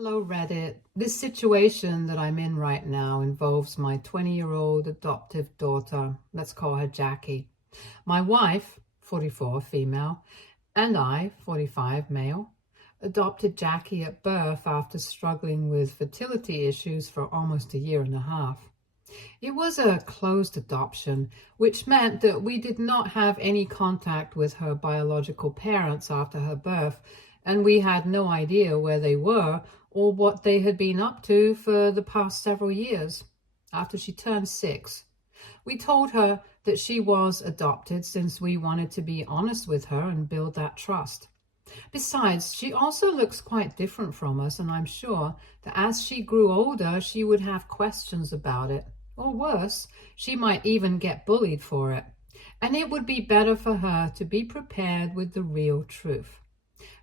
Hello, Reddit. This situation that I'm in right now involves my 20-year-old adoptive daughter. Let's call her Jackie. My wife, 44, female, and I, 45, male, adopted Jackie at birth after struggling with fertility issues for almost a year and a half. It was a closed adoption, which meant that we did not have any contact with her biological parents after her birth, and we had no idea where they were or what they had been up to for the past several years. After she turned 6, we told her that she was adopted since we wanted to be honest with her and build that trust. Besides, she also looks quite different from us, and I'm sure that as she grew older, she would have questions about it. Or worse, she might even get bullied for it. And it would be better for her to be prepared with the real truth.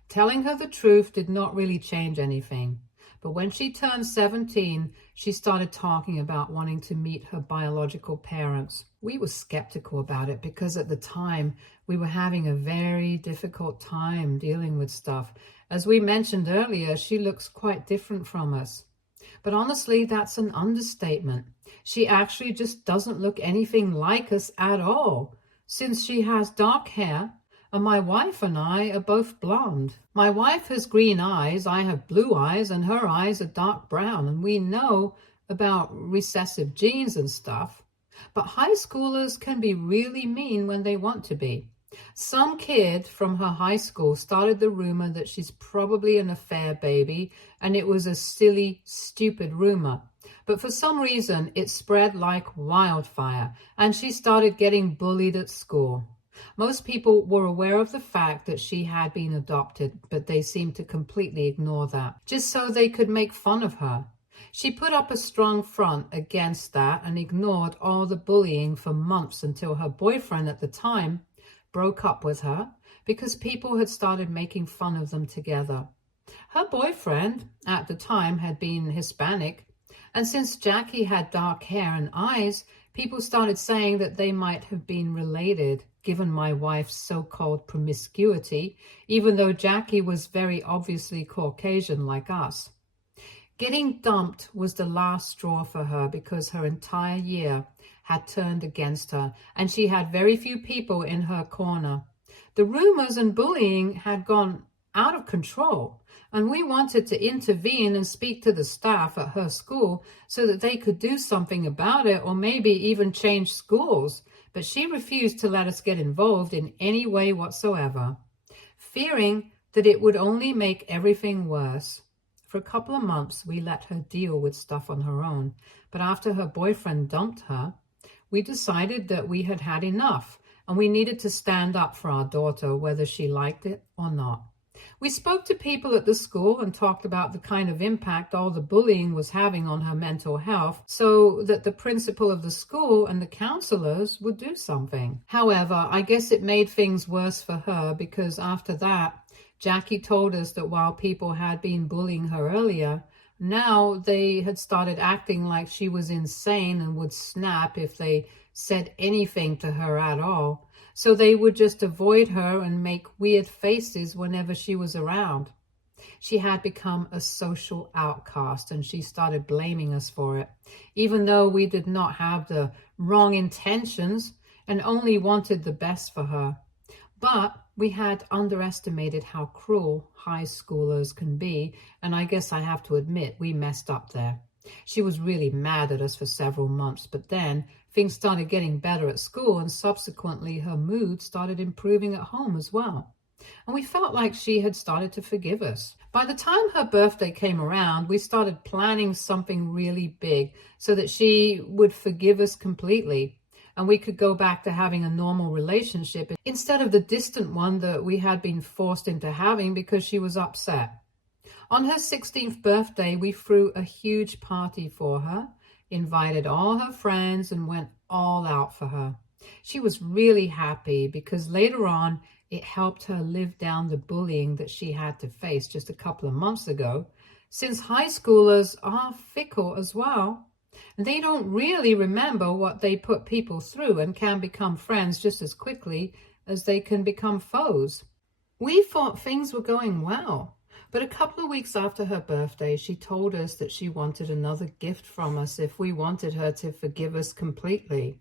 Telling her the truth did not really change anything. But when she turned 17, she started talking about wanting to meet her biological parents. We were skeptical about it because at the time we were having a very difficult time dealing with stuff. As we mentioned earlier, she looks quite different from us. But honestly, that's an understatement. She actually just doesn't look anything like us at all, since she has dark hair, and my wife and I are both blonde. My wife has green eyes, I have blue eyes, and her eyes are dark brown, and we know about recessive genes and stuff. But high schoolers can be really mean when they want to be. Some kid from her high school started the rumor that she's probably an affair baby, and it was a silly, stupid rumor. But for some reason, it spread like wildfire, and she started getting bullied at school. Most people were aware of the fact that she had been adopted, but they seemed to completely ignore that, just so they could make fun of her. She put up a strong front against that and ignored all the bullying for months until her boyfriend at the time broke up with her because people had started making fun of them together. Her boyfriend at the time had been Hispanic, and since Jackie had dark hair and eyes, people started saying that they might have been related, given my wife's so-called promiscuity, even though Jackie was very obviously Caucasian like us. Getting dumped was the last straw for her because her entire year had turned against her, and she had very few people in her corner. The rumors and bullying had gone out of control, and we wanted to intervene and speak to the staff at her school so that they could do something about it or maybe even change schools, but she refused to let us get involved in any way whatsoever, fearing that it would only make everything worse. For a couple of months, we let her deal with stuff on her own, but after her boyfriend dumped her, we decided that we had had enough and we needed to stand up for our daughter, whether she liked it or not. We spoke to people at the school and talked about the kind of impact all the bullying was having on her mental health so that the principal of the school and the counselors would do something. However, I guess it made things worse for her because after that, Jackie told us that while people had been bullying her earlier, now they had started acting like she was insane and would snap if they said anything to her at all. So they would just avoid her and make weird faces whenever she was around. She had become a social outcast and she started blaming us for it, even though we did not have the wrong intentions and only wanted the best for her. But we had underestimated how cruel high schoolers can be, and I guess I have to admit we messed up there. She was really mad at us for several months, but then things started getting better at school, and subsequently her mood started improving at home as well. And we felt like she had started to forgive us. By the time her birthday came around, we started planning something really big so that she would forgive us completely, and we could go back to having a normal relationship instead of the distant one that we had been forced into having because she was upset. On her 16th birthday, we threw a huge party for her, invited all her friends, and went all out for her. She was really happy because later on, it helped her live down the bullying that she had to face just a couple of months ago, since high schoolers are fickle as well. They don't really remember what they put people through and can become friends just as quickly as they can become foes. We thought things were going well, But a couple of weeks after her birthday, she told us that she wanted another gift from us if we wanted her to forgive us completely.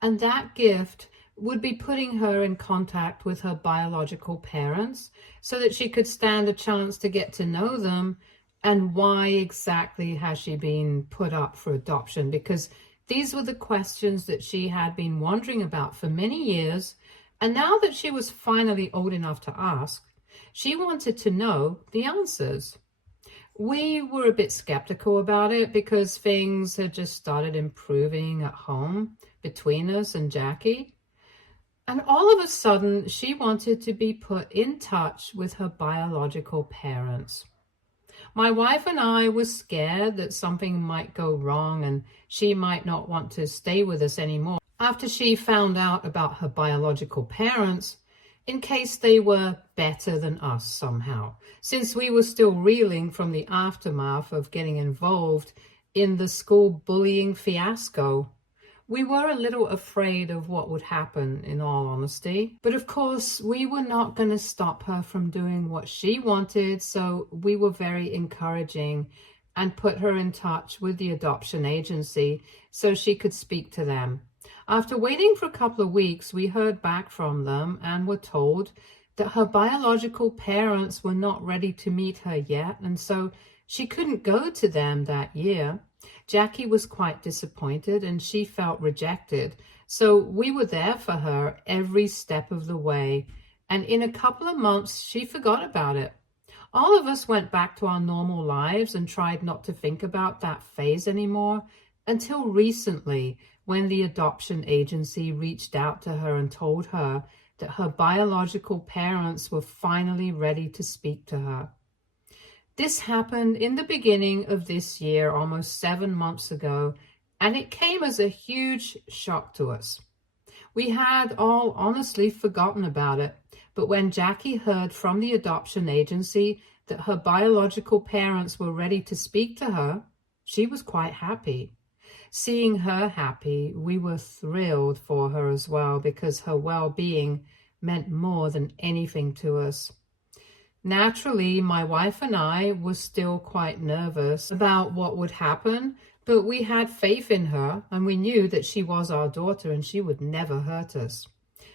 And that gift would be putting her in contact with her biological parents so that she could stand a chance to get to know them. And why exactly has she been put up for adoption? Because these were the questions that she had been wondering about for many years. And now that she was finally old enough to ask, she wanted to know the answers. We were a bit skeptical about it because things had just started improving at home between us and Jackie. And all of a sudden, she wanted to be put in touch with her biological parents. My wife and I were scared that something might go wrong and she might not want to stay with us anymore after she found out about her biological parents, in case they were better than us somehow, since we were still reeling from the aftermath of getting involved in the school bullying fiasco. We were a little afraid of what would happen, in all honesty. But of course, we were not going to stop her from doing what she wanted, so we were very encouraging and put her in touch with the adoption agency so she could speak to them. After waiting for a couple of weeks, we heard back from them and were told that her biological parents were not ready to meet her yet, and so she couldn't go to them that year. Jackie was quite disappointed and she felt rejected. So we were there for her every step of the way. And in a couple of months, she forgot about it. All of us went back to our normal lives and tried not to think about that phase anymore until recently, when the adoption agency reached out to her and told her that her biological parents were finally ready to speak to her. This happened in the beginning of this year, almost 7 months ago, and it came as a huge shock to us. We had all honestly forgotten about it, but when Jackie heard from the adoption agency that her biological parents were ready to speak to her, she was quite happy. Seeing her happy, we were thrilled for her as well, because her well-being meant more than anything to us. Naturally, my wife and I were still quite nervous about what would happen, but we had faith in her and we knew that she was our daughter and she would never hurt us.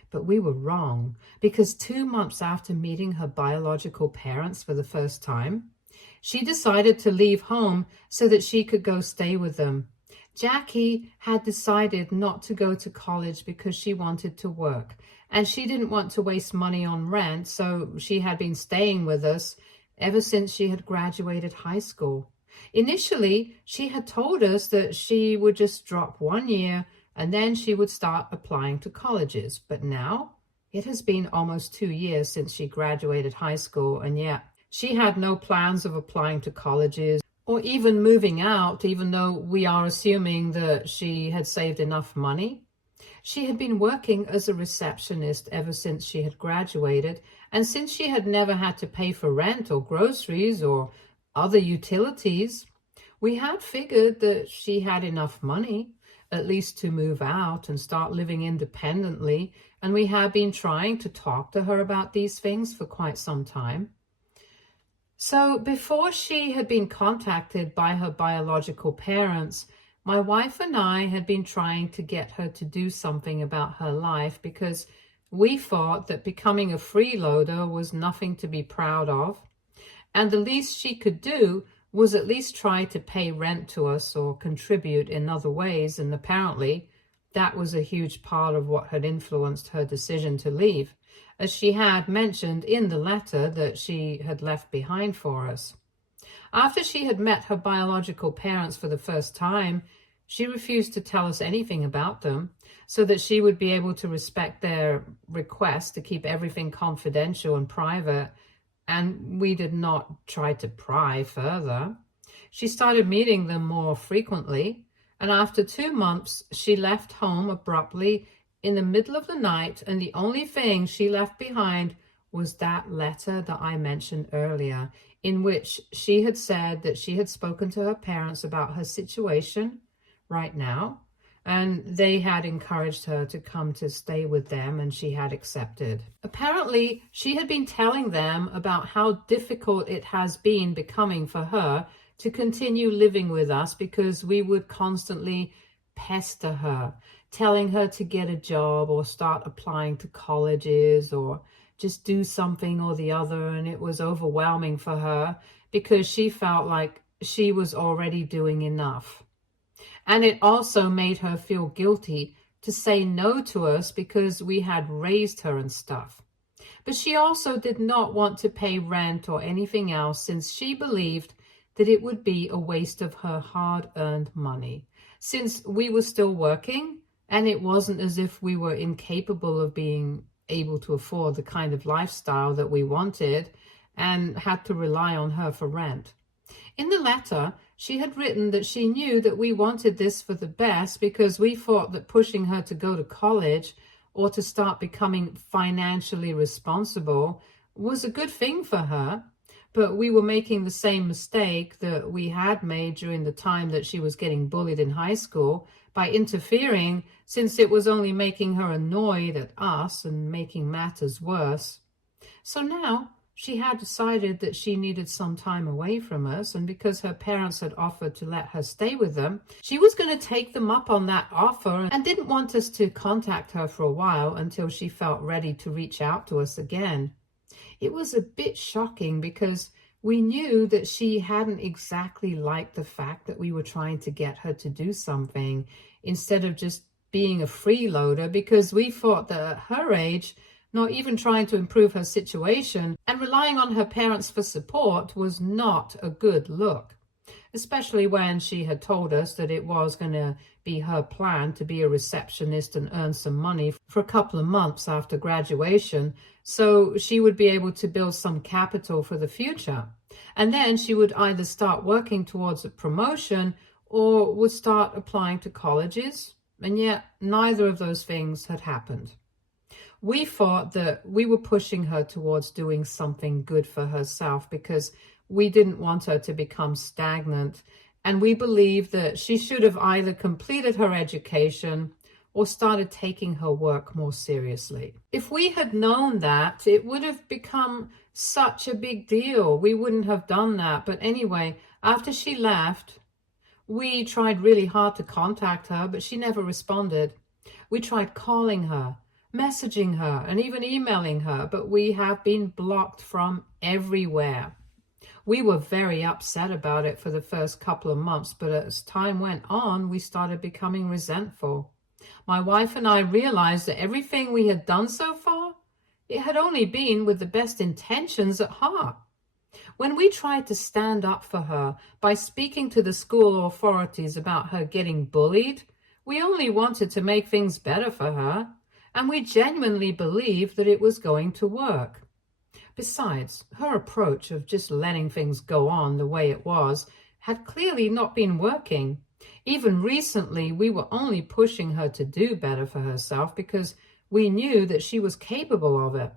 But we were wrong, because 2 months after meeting her biological parents for the first time, she decided to leave home so that she could go stay with them. Jackie had decided not to go to college because she wanted to work, and she didn't want to waste money on rent, so she had been staying with us ever since she had graduated high school. Initially, she had told us that she would just drop 1 year and then she would start applying to colleges. But now, it has been almost 2 years since she graduated high school, and yet she had no plans of applying to colleges or even moving out, even though we are assuming that she had saved enough money. She had been working as a receptionist ever since she had graduated, and since she had never had to pay for rent or groceries or other utilities, we had figured that she had enough money, at least to move out and start living independently, and we had been trying to talk to her about these things for quite some time. So before she had been contacted by her biological parents, my wife and I had been trying to get her to do something about her life, because we thought that becoming a freeloader was nothing to be proud of, and the least she could do was at least try to pay rent to us or contribute in other ways, and apparently that was a huge part of what had influenced her decision to leave, as she had mentioned in the letter that she had left behind for us. After she had met her biological parents for the first time, she refused to tell us anything about them so that she would be able to respect their request to keep everything confidential and private, and we did not try to pry further. She started meeting them more frequently, and after 2 months, she left home abruptly in the middle of the night, and the only thing she left behind was that letter that I mentioned earlier, in which she had said that she had spoken to her parents about her situation right now, and they had encouraged her to come to stay with them, and she had accepted. Apparently, she had been telling them about how difficult it has been becoming for her to continue living with us because we would constantly pester her, telling her to get a job or start applying to colleges or just do something or the other. And it was overwhelming for her because she felt like she was already doing enough. And it also made her feel guilty to say no to us because we had raised her and stuff. But she also did not want to pay rent or anything else since she believed that it would be a waste of her hard-earned money. Since we were still working, and it wasn't as if we were incapable of being able to afford the kind of lifestyle that we wanted and had to rely on her for rent. In the letter, she had written that she knew that we wanted this for the best because we thought that pushing her to go to college or to start becoming financially responsible was a good thing for her. But we were making the same mistake that we had made during the time that she was getting bullied in high school by interfering, since it was only making her annoyed at us and making matters worse. So now she had decided that she needed some time away from us, and because her parents had offered to let her stay with them, she was going to take them up on that offer and didn't want us to contact her for a while until she felt ready to reach out to us again. It was a bit shocking because we knew that she hadn't exactly liked the fact that we were trying to get her to do something instead of just being a freeloader, because we thought that at her age, not even trying to improve her situation and relying on her parents for support was not a good look, especially when she had told us that it was going to be her plan to be a receptionist and earn some money for a couple of months after graduation, so she would be able to build some capital for the future. And then she would either start working towards a promotion or would start applying to colleges, and yet neither of those things had happened. We thought that we were pushing her towards doing something good for herself because we didn't want her to become stagnant, and we believed that she should have either completed her education or started taking her work more seriously. If we had known that, it would have become such a big deal. We wouldn't have done that. But anyway, after she left, we tried really hard to contact her, but she never responded. We tried calling her, messaging her, and even emailing her, but we have been blocked from everywhere. We were very upset about it for the first couple of months, but as time went on, we started becoming resentful. My wife and I realized that everything we had done so far, it had only been with the best intentions at heart. When we tried to stand up for her by speaking to the school authorities about her getting bullied, we only wanted to make things better for her, and we genuinely believed that it was going to work. Besides, her approach of just letting things go on the way it was had clearly not been working. Even recently, we were only pushing her to do better for herself because we knew that she was capable of it.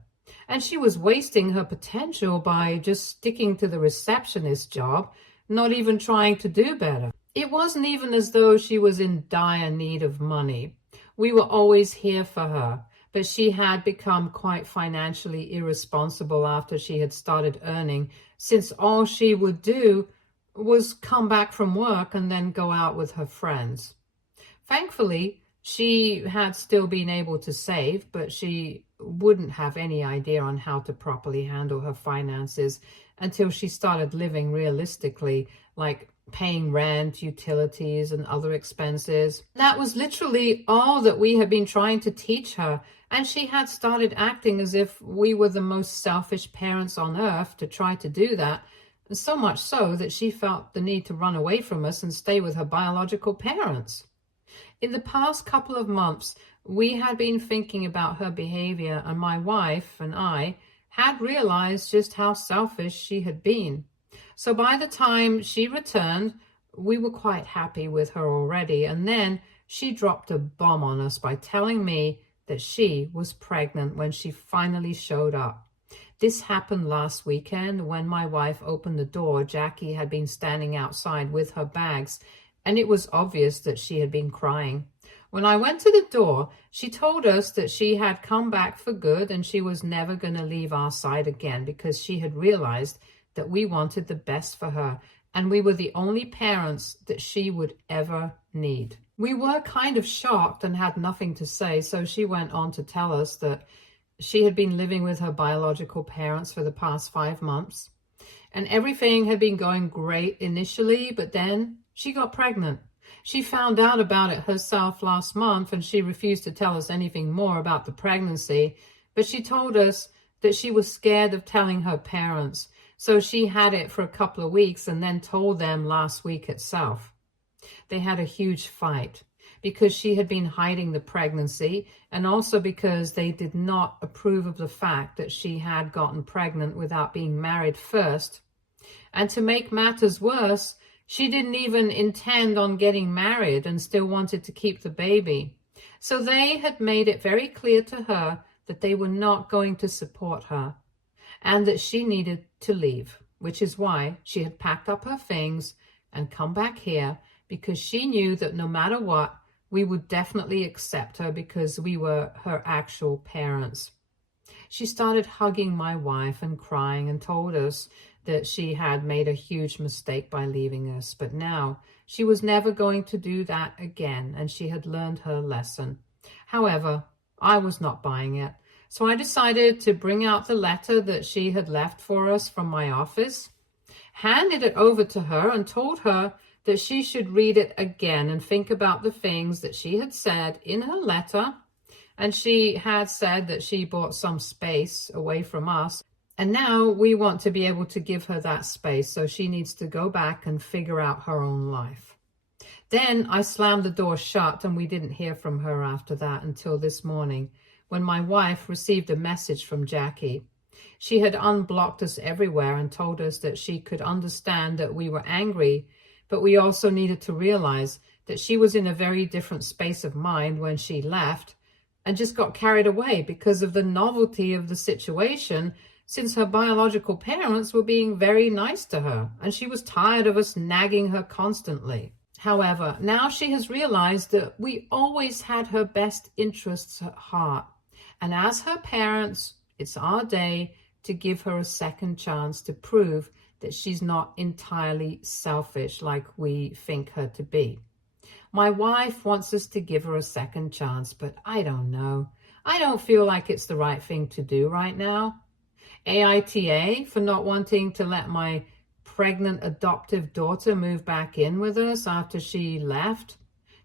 And she was wasting her potential by just sticking to the receptionist job, not even trying to do better. It wasn't even as though she was in dire need of money. We were always here for her, but she had become quite financially irresponsible after she had started earning, since all she would do was come back from work and then go out with her friends. Thankfully, she had still been able to save, but she wouldn't have any idea on how to properly handle her finances until she started living realistically, like paying rent, utilities, and other expenses. That was literally all that we had been trying to teach her, and she had started acting as if we were the most selfish parents on earth to try to do that, so much so that she felt the need to run away from us and stay with her biological parents. In the past couple of months, we had been thinking about her behavior, and my wife and I had realized just how selfish she had been. So by the time she returned, we were quite happy with her already, and then she dropped a bomb on us by telling me that she was pregnant when she finally showed up. This happened last weekend when my wife opened the door. Jackie had been standing outside with her bags, and it was obvious that she had been crying. When I went to the door, she told us that she had come back for good and she was never going to leave our side again because she had realized that we wanted the best for her and we were the only parents that she would ever need. We were kind of shocked and had nothing to say, so she went on to tell us that she had been living with her biological parents for the past 5 months and everything had been going great initially, but then she got pregnant. She found out about it herself last month and she refused to tell us anything more about the pregnancy, but she told us that she was scared of telling her parents. So she had it for a couple of weeks and then told them last week itself. They had a huge fight because she had been hiding the pregnancy and also because they did not approve of the fact that she had gotten pregnant without being married first. And to make matters worse, she didn't even intend on getting married and still wanted to keep the baby. So they had made it very clear to her that they were not going to support her and that she needed to leave, which is why she had packed up her things and come back here because she knew that no matter what, we would definitely accept her because we were her actual parents. She started hugging my wife and crying and told us that she had made a huge mistake by leaving us, but now she was never going to do that again and she had learned her lesson. However, I was not buying it, so I decided to bring out the letter that she had left for us from my office, handed it over to her and told her that she should read it again and think about the things that she had said in her letter. And she had said that she bought some space away from us. And now we want to be able to give her that space, so she needs to go back and figure out her own life. Then I slammed the door shut and we didn't hear from her after that until this morning when my wife received a message from Jackie. She had unblocked us everywhere and told us that she could understand that we were angry, but we also needed to realize that she was in a very different space of mind when she left and just got carried away because of the novelty of the situation, since her biological parents were being very nice to her and she was tired of us nagging her constantly. However, now she has realized that we always had her best interests at heart. And as her parents, it's our day to give her a second chance to prove that she's not entirely selfish like we think her to be. My wife wants us to give her a second chance, but I don't know. I don't feel like it's the right thing to do right now. AITA for not wanting to let my pregnant adoptive daughter move back in with us after she left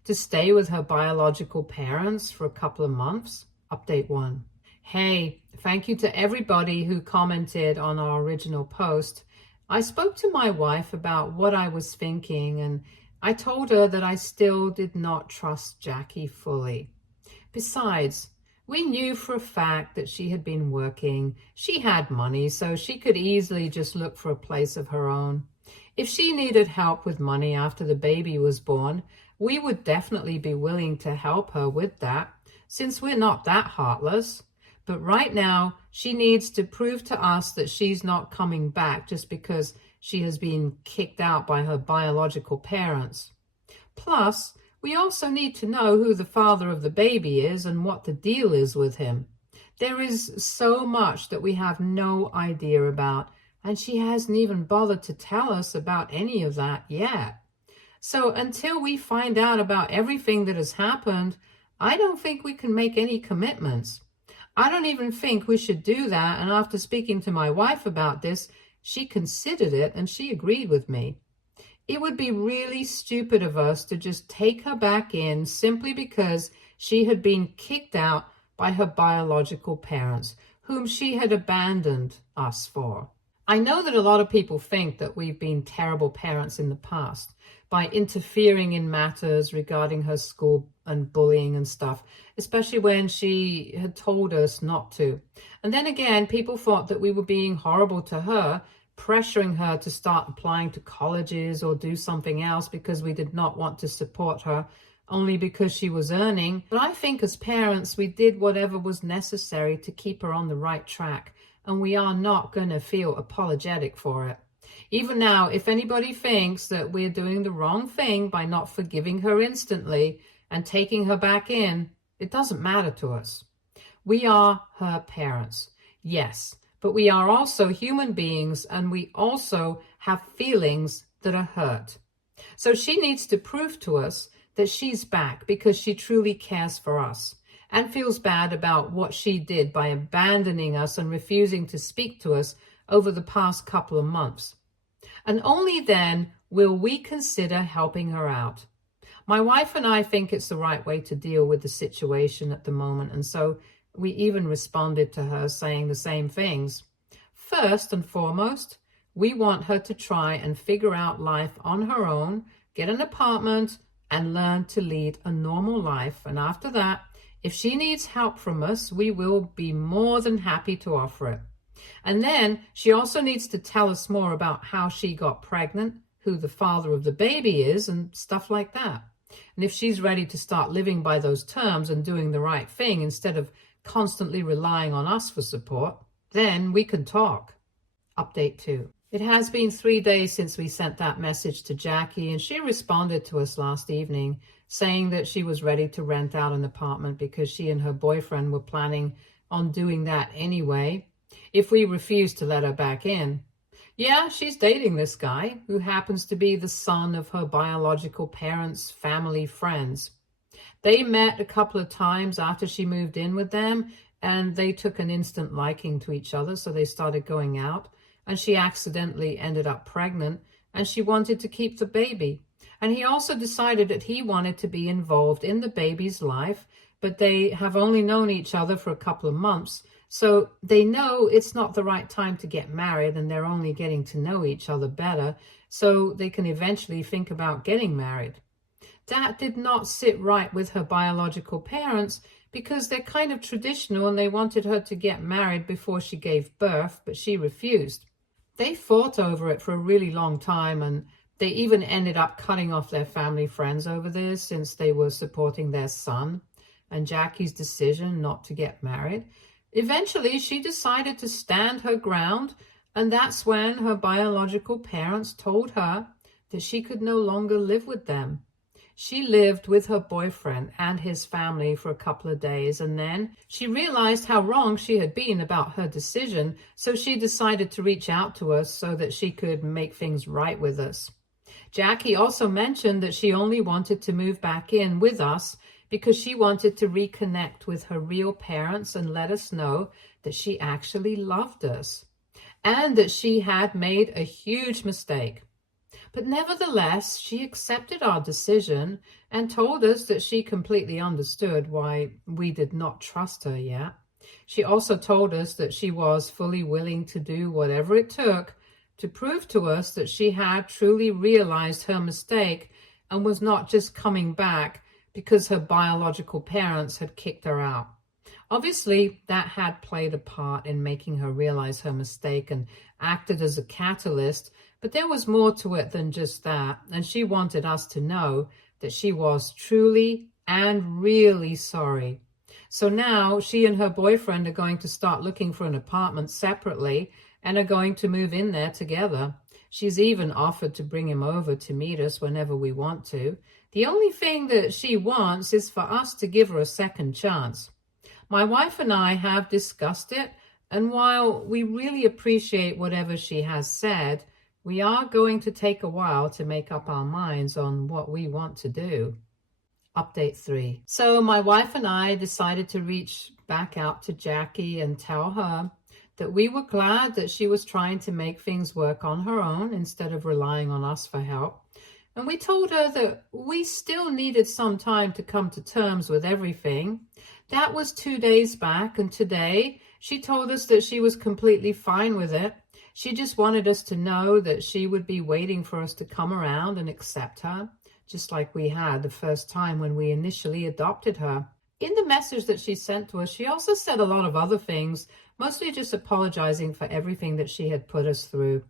to stay with her biological parents for a couple of months. Update 1. Hey, thank you to everybody who commented on our original post. I spoke to my wife about what I was thinking and I told her that I still did not trust Jackie fully. Besides, we knew for a fact that she had been working. She had money, so she could easily just look for a place of her own. If she needed help with money after the baby was born, we would definitely be willing to help her with that, since we're not that heartless. But right now, she needs to prove to us that she's not coming back just because she has been kicked out by her biological parents. Plus, we also need to know who the father of the baby is and what the deal is with him. There is so much that we have no idea about, and she hasn't even bothered to tell us about any of that yet. So until we find out about everything that has happened, I don't think we can make any commitments. I don't even think we should do that, and after speaking to my wife about this, she considered it and she agreed with me. It would be really stupid of us to just take her back in simply because she had been kicked out by her biological parents, whom she had abandoned us for. I know that a lot of people think that we've been terrible parents in the past by interfering in matters regarding her school and bullying and stuff, especially when she had told us not to. And then again, people thought that we were being horrible to her, pressuring her to start applying to colleges or do something else because we did not want to support her only because she was earning. But I think as parents, we did whatever was necessary to keep her on the right track, and we are not going to feel apologetic for it. Even now, if anybody thinks that we're doing the wrong thing by not forgiving her instantly and taking her back in, it doesn't matter to us. We are her parents, yes, but we are also human beings, and we also have feelings that are hurt. So she needs to prove to us that she's back because she truly cares for us and feels bad about what she did by abandoning us and refusing to speak to us over the past couple of months. And only then will we consider helping her out. My wife and I think it's the right way to deal with the situation at the moment, and so we even responded to her saying the same things. First and foremost, we want her to try and figure out life on her own, get an apartment, and learn to lead a normal life. And after that, if she needs help from us, we will be more than happy to offer it. And then she also needs to tell us more about how she got pregnant, who the father of the baby is, and stuff like that. And if she's ready to start living by those terms and doing the right thing instead of constantly relying on us for support, then we can talk. Update 2. It has been 3 days since we sent that message to Jackie, and she responded to us last evening saying that she was ready to rent out an apartment because she and her boyfriend were planning on doing that anyway if we refused to let her back in. Yeah, she's dating this guy who happens to be the son of her biological parents' family friends. They met a couple of times after she moved in with them, and they took an instant liking to each other, so they started going out, and she accidentally ended up pregnant, and she wanted to keep the baby. And he also decided that he wanted to be involved in the baby's life, but they have only known each other for a couple of months, so they know it's not the right time to get married, and they're only getting to know each other better, so they can eventually think about getting married. That did not sit right with her biological parents because they're kind of traditional and they wanted her to get married before she gave birth, but she refused. They fought over it for a really long time, and they even ended up cutting off their family friends over this since they were supporting their son and Jackie's decision not to get married. Eventually, she decided to stand her ground, and that's when her biological parents told her that she could no longer live with them. She lived with her boyfriend and his family for a couple of days, and then she realized how wrong she had been about her decision, so she decided to reach out to us so that she could make things right with us. Jackie also mentioned that she only wanted to move back in with us because she wanted to reconnect with her real parents and let us know that she actually loved us and that she had made a huge mistake. But nevertheless, she accepted our decision and told us that she completely understood why we did not trust her yet. She also told us that she was fully willing to do whatever it took to prove to us that she had truly realized her mistake and was not just coming back because her biological parents had kicked her out. Obviously, that had played a part in making her realize her mistake and acted as a catalyst, but there was more to it than just that, and she wanted us to know that she was truly and really sorry. So now she and her boyfriend are going to start looking for an apartment separately and are going to move in there together. She's even offered to bring him over to meet us whenever we want to. The only thing that she wants is for us to give her a second chance. My wife and I have discussed it, and while we really appreciate whatever she has said, we are going to take a while to make up our minds on what we want to do. Update 3. So my wife and I decided to reach back out to Jackie and tell her that we were glad that she was trying to make things work on her own instead of relying on us for help. And we told her that we still needed some time to come to terms with everything. That was 2 days back, and today she told us that she was completely fine with it. She just wanted us to know that she would be waiting for us to come around and accept her, just like we had the first time when we initially adopted her. In the message that she sent to us, she also said a lot of other things, mostly just apologizing for everything that she had put us through.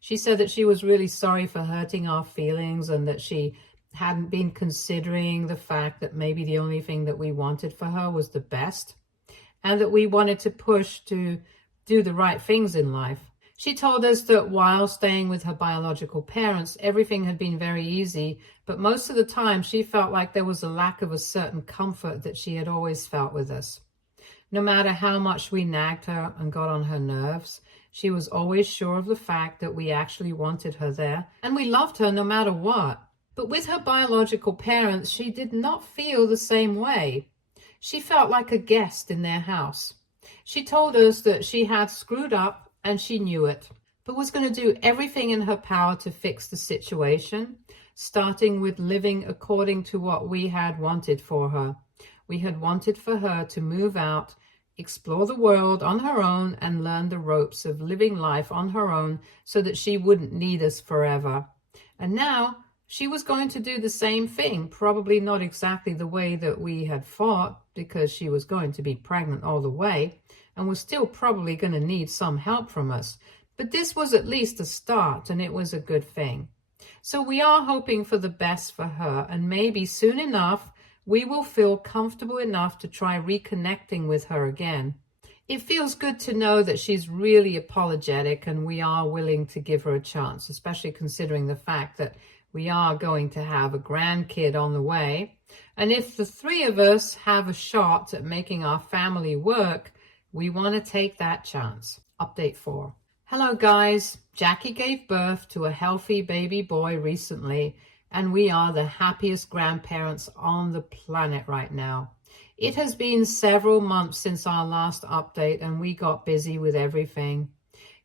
She said that she was really sorry for hurting our feelings and that she hadn't been considering the fact that maybe the only thing that we wanted for her was the best, and that we wanted to push to do the right things in life. She told us that while staying with her biological parents, everything had been very easy, but most of the time she felt like there was a lack of a certain comfort that she had always felt with us. No matter how much we nagged her and got on her nerves, she was always sure of the fact that we actually wanted her there, and we loved her no matter what. But with her biological parents, she did not feel the same way. She felt like a guest in their house. She told us that she had screwed up and she knew it, but was going to do everything in her power to fix the situation, starting with living according to what we had wanted for her. We had wanted for her to move out, explore the world on her own, and learn the ropes of living life on her own so that she wouldn't need us forever. And now she was going to do the same thing, probably not exactly the way that we had thought, because she was going to be pregnant all the way and was still probably going to need some help from us. But this was at least a start, and it was a good thing. So we are hoping for the best for her, and maybe soon enough we will feel comfortable enough to try reconnecting with her again. It feels good to know that she's really apologetic and we are willing to give her a chance, especially considering the fact that we are going to have a grandkid on the way. And if the three of us have a shot at making our family work, we want to take that chance. Update 4. Hello guys, Jackie gave birth to a healthy baby boy recently, and we are the happiest grandparents on the planet right now. It has been several months since our last update and we got busy with everything.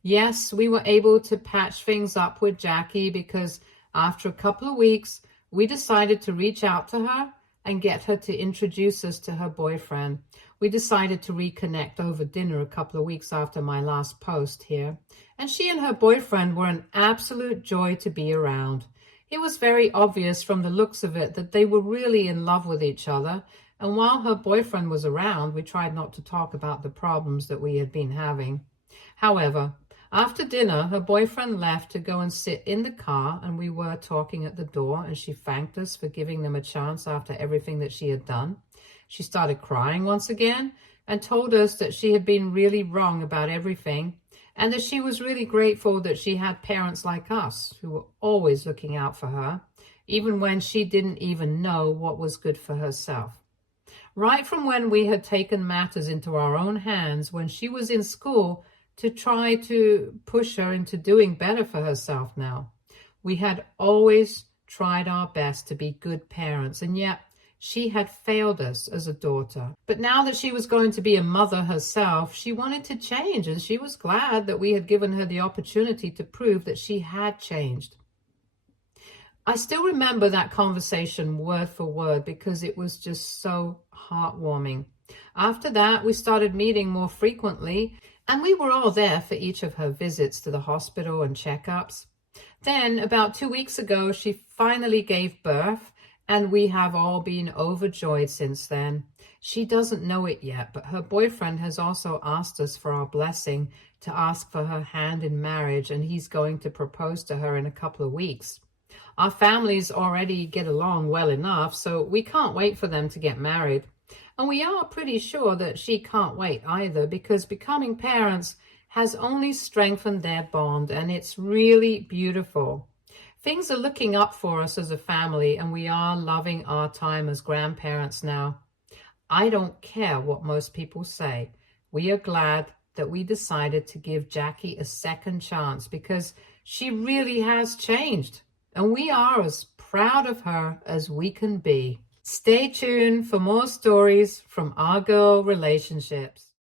Yes, we were able to patch things up with Jackie because after a couple of weeks, we decided to reach out to her and get her to introduce us to her boyfriend. We decided to reconnect over dinner a couple of weeks after my last post here, and she and her boyfriend were an absolute joy to be around. It was very obvious from the looks of it that they were really in love with each other, and while her boyfriend was around, we tried not to talk about the problems that we had been having. However, after dinner, her boyfriend left to go and sit in the car, and we were talking at the door, and she thanked us for giving them a chance after everything that she had done. She started crying once again and told us that she had been really wrong about everything and that she was really grateful that she had parents like us who were always looking out for her, even when she didn't even know what was good for herself. Right from when we had taken matters into our own hands when she was in school to try to push her into doing better for herself now. We had always tried our best to be good parents, and yet she had failed us as a daughter. But now that she was going to be a mother herself, she wanted to change, and she was glad that we had given her the opportunity to prove that she had changed. I still remember that conversation word for word because it was just so heartwarming. After that, we started meeting more frequently, and we were all there for each of her visits to the hospital and checkups. Then, about 2 weeks ago, she finally gave birth, and we have all been overjoyed since then. She doesn't know it yet, but her boyfriend has also asked us for our blessing to ask for her hand in marriage, and he's going to propose to her in a couple of weeks. Our families already get along well enough, so we can't wait for them to get married. And we are pretty sure that she can't wait either, because becoming parents has only strengthened their bond, and it's really beautiful. Things are looking up for us as a family, and we are loving our time as grandparents now. I don't care what most people say. We are glad that we decided to give Jackie a second chance because she really has changed, and we are as proud of her as we can be. Stay tuned for more stories from our girl relationships.